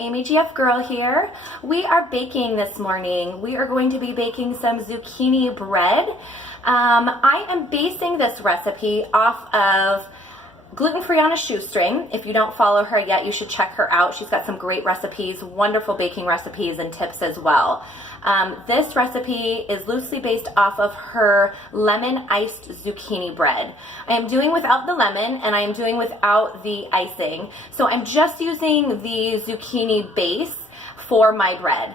Amy GF Girl here. We are baking this morning. We are going to be baking some zucchini bread. I am basing this recipe off of Gluten-Free on a Shoestring. If you don't follow her yet, you should check her out. She's got some great recipes, wonderful baking recipes and tips as well. This recipe is loosely based off of her lemon iced zucchini bread. I am doing without the lemon and I am doing without the icing. So I'm just using the zucchini base for my bread.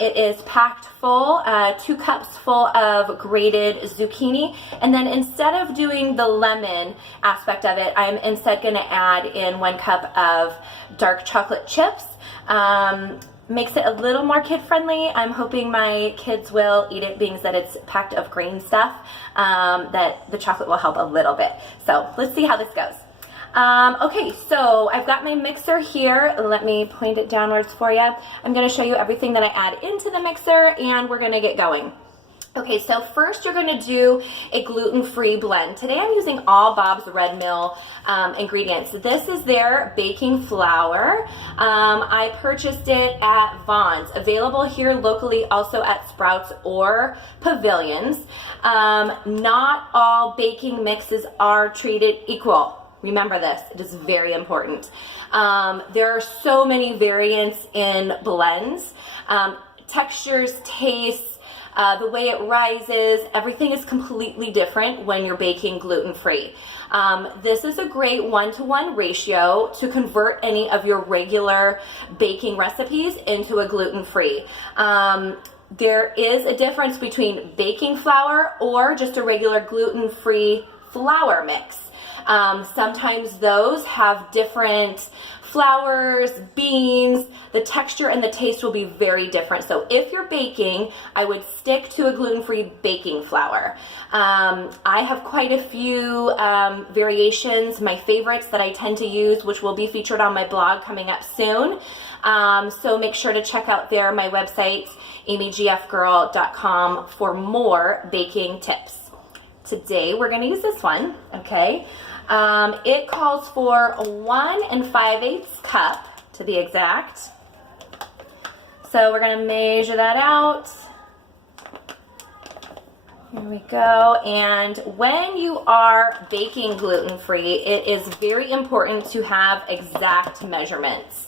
It is packed full, 2 cups full of grated zucchini, and then instead of doing the lemon aspect of it, I'm instead going to add in 1 cup of dark chocolate chips. Makes it a little more kid-friendly. I'm hoping my kids will eat it, being that it's packed of green stuff, that the chocolate will help a little bit. So let's see how this goes. Okay, so I've got my mixer here. Let me point it downwards for you. I'm going to show you everything that I add into the mixer, and we're going to get going. Okay, so first you're going to do a gluten-free blend. Today I'm using all Bob's Red Mill ingredients. This is their baking flour. I purchased it at Vaughn's. Available here locally, also at Sprouts or Pavilions. Not all baking mixes are treated equal. Remember this, it is very important. There are so many variants in blends. Textures, tastes, the way it rises, everything is completely different when you're baking gluten-free. This is a great 1-to-1 ratio to convert any of your regular baking recipes into a gluten-free. There is a difference between baking flour or just a regular gluten-free flour mix. Sometimes those have different flours, beans, the texture and the taste will be very different. So if you're baking, I would stick to a gluten-free baking flour. I have quite a few variations, my favorites that I tend to use, which will be featured on my blog coming up soon. So make sure to check out there my website, amygfgirl.com, for more baking tips. Today we're going to use this one, okay? It calls for 1 5/8 cup to be exact. So we're going to measure that out. Here we go. And when you are baking gluten-free, it is very important to have exact measurements.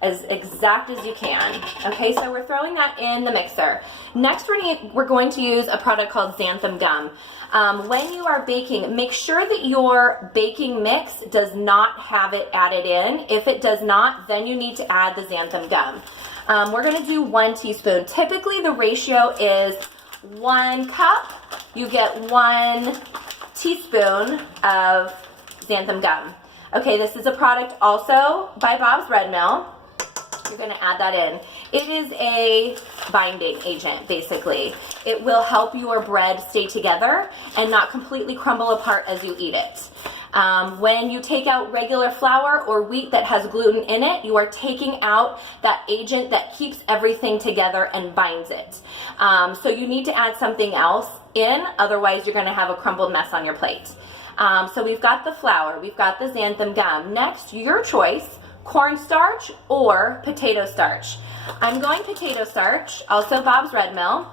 As exact as you can. Okay, so we're throwing that in the mixer. Next, we're going to use a product called xanthan gum. When you are baking, make sure that your baking mix does not have it added in. If it does not, then you need to add the xanthan gum. We're going to do 1 teaspoon. Typically, the ratio is 1 cup. You get 1 teaspoon of xanthan gum. Okay, this is a product also by Bob's Red Mill. You're going to add that in. It is a binding agent, basically. It will help your bread stay together and not completely crumble apart as you eat it. When you take out regular flour or wheat that has gluten in it, you are taking out that agent that keeps everything together and binds it. So you need to add something else in, otherwise you're going to have a crumbled mess on your plate. So we've got the flour, we've got the xanthan gum. Next, your choice, cornstarch or potato starch. I'm going potato starch, also Bob's Red Mill.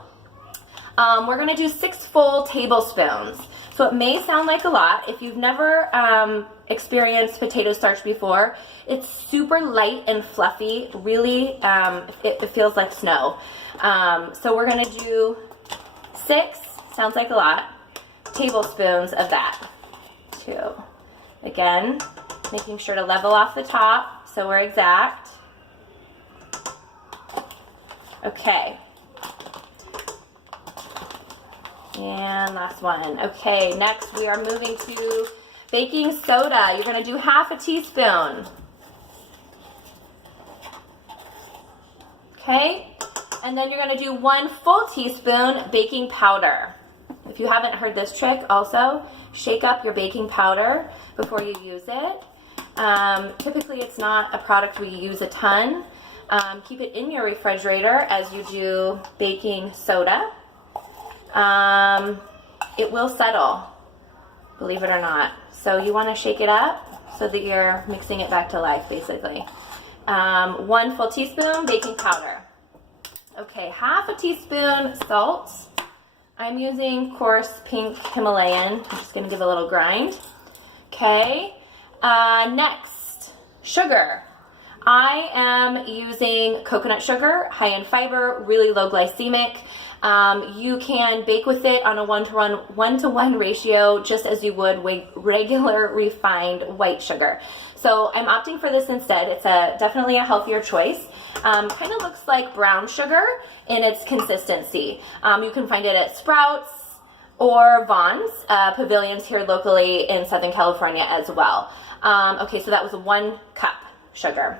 We're going to do 6 full tablespoons. So it may sound like a lot. If you've never experienced potato starch before, it's super light and fluffy. Really, it feels like snow. So we're going to do 6, sounds like a lot, tablespoons of that. 2. Again, making sure to level off the top so we're exact. Okay. And last one. Okay, next we are moving to baking soda. You're going to do 1/2 teaspoon. Okay, and then you're going to do 1 full teaspoon baking powder. If you haven't heard this trick, also shake up your baking powder before you use it. Typically it's not a product we use a ton. Keep it in your refrigerator as you do baking soda. It will settle, believe it or not. So you want to shake it up so that you're mixing it back to life, basically. 1 full teaspoon baking powder. Okay, half a teaspoon salt. I'm using coarse pink Himalayan. I'm just gonna give a little grind. Okay, next, sugar. I am using coconut sugar, high in fiber, really low glycemic. You can bake with it on a 1-to-1 ratio, just as you would with regular refined white sugar. So I'm opting for this instead. It's definitely a healthier choice. Kind of looks like brown sugar in its consistency. You can find it at Sprouts or Vaughn's pavilions here locally in Southern California as well. Okay, so that was 1 cup sugar.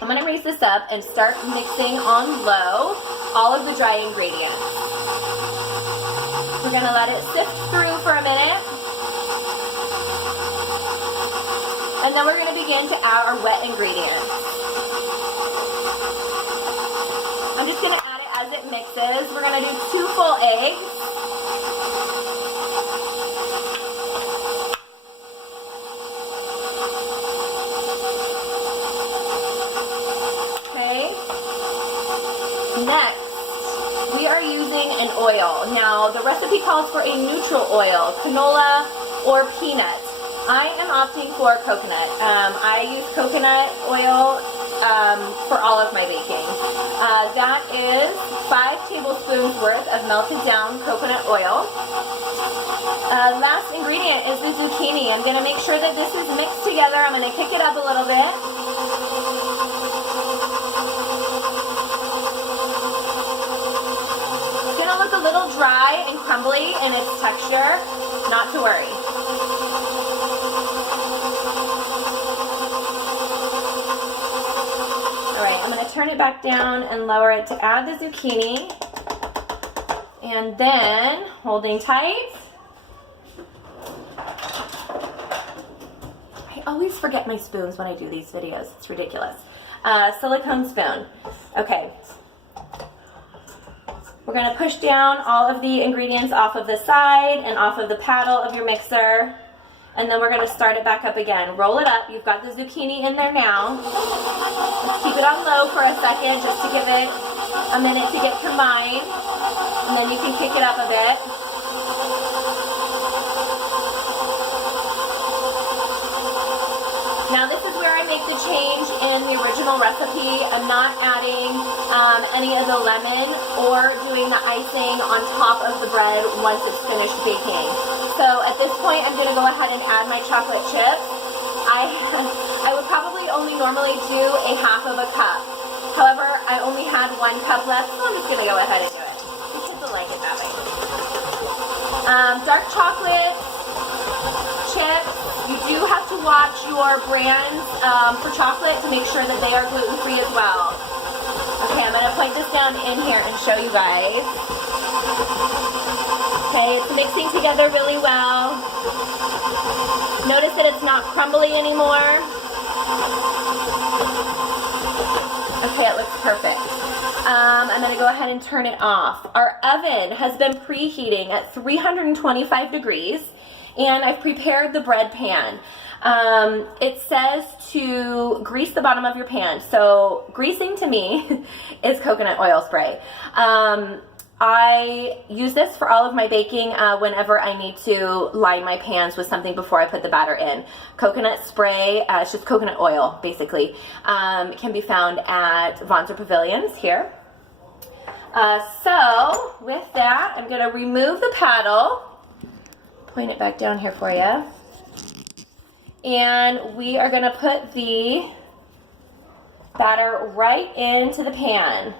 I'm going to raise this up and start mixing on low all of the dry ingredients. We're going to let it sift through for a minute. And then we're going to begin to add our wet ingredients. I'm just going to add it as it mixes. We're going to do 2 full eggs. Next, we are using an oil. Now, the recipe calls for a neutral oil, canola or peanut. I am opting for coconut. I use coconut oil for all of my baking. That is 5 tablespoons worth of melted down coconut oil. Last ingredient is the zucchini. I'm going to make sure that this is mixed together. I'm going to kick it up a little bit. Look a little dry and crumbly in its texture, not to worry. All right, I'm going to turn it back down and lower it to add the zucchini. And then, holding tight, I always forget my spoons when I do these videos. It's ridiculous. Silicone spoon. Okay. We're going to push down all of the ingredients off of the side and off of the paddle of your mixer. And then we're going to start it back up again. Roll it up. You've got the zucchini in there now. Let's keep it on low for a second just to give it a minute to get combined. And then you can kick it up a bit. Now this is where I make the change in the original recipe. I'm not adding any of the lemon or doing the icing on top of the bread once it's finished baking. So at this point I'm going to go ahead and add my chocolate chips. I would probably only normally do a half of a cup. However, I only had 1 cup left, so I'm just going to go ahead and do it. Just hit the like it that way. Dark chocolate chips. You do have to watch your brands for chocolate to make sure that they are gluten-free as well. Okay, I'm going to point this down in here and show you guys. Okay, it's mixing together really well. Notice that it's not crumbly anymore. Okay, it looks perfect. I'm going to go ahead and turn it off. Our oven has been preheating at 325 degrees. And I've prepared the bread pan. It says to grease the bottom of your pan. So greasing to me is coconut oil spray. I use this for all of my baking whenever I need to line my pans with something before I put the batter in. Coconut spray, it's just coconut oil basically, can be found at Vaughn's or Pavilions here. So with that, I'm going to remove the paddle. Point it back down here for you. And we are going to put the batter right into the pan.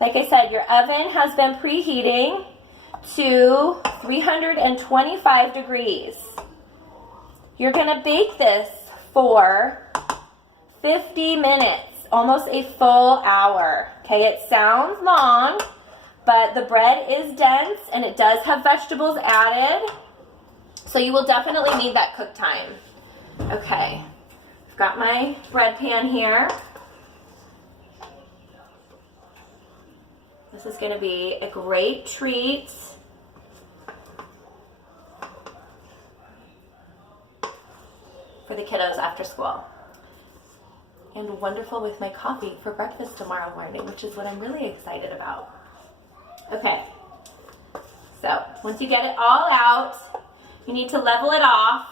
Like I said, your oven has been preheating to 325 degrees. You're going to bake this for 50 minutes, almost a full hour. Okay, it sounds long, but the bread is dense and it does have vegetables added. So you will definitely need that cook time. Okay, I've got my bread pan here. This is going to be a great treat. For the kiddos after school. and wonderful with my coffee for breakfast tomorrow morning, which is what I'm really excited about. Okay, so once you get it all out, you need to level it off.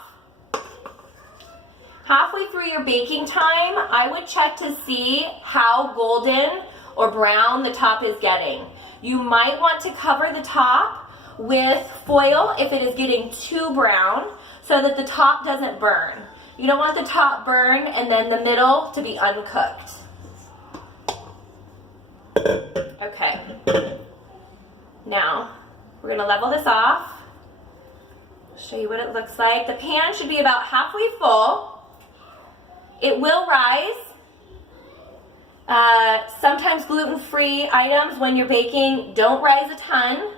Halfway through your baking time, I would check to see how golden or brown the top is getting. You might want to cover the top with foil if it is getting too brown so that the top doesn't burn. You don't want the top burn and then the middle to be uncooked. Okay. Now, we're gonna level this off. Show you what it looks like. The pan should be about halfway full. It will rise. Sometimes gluten-free items when you're baking don't rise a ton.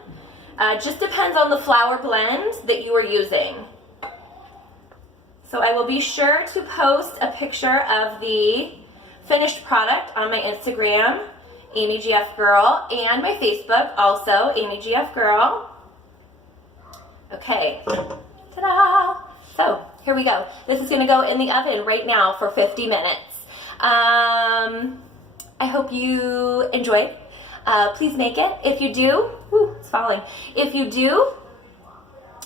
Just depends on the flour blend that you are using. So I will be sure to post a picture of the finished product on my Instagram, AmyGFGirl, and my Facebook, also AmyGFGirl. Okay, ta-da! So here we go. This is gonna go in the oven right now for 50 minutes. I hope you enjoyed. Please make it. If you do, it's falling. If you do,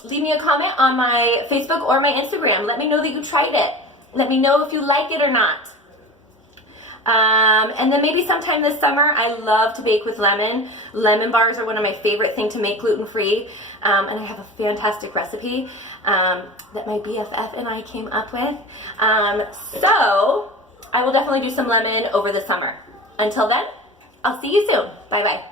leave me a comment on my Facebook or my Instagram. Let me know that you tried it. Let me know if you like it or not. And then maybe sometime this summer, I love to bake with lemon. Lemon bars are one of my favorite things to make gluten-free. And I have a fantastic recipe that my BFF and I came up with. So I will definitely do some lemon over the summer. Until then, I'll see you soon. Bye-bye.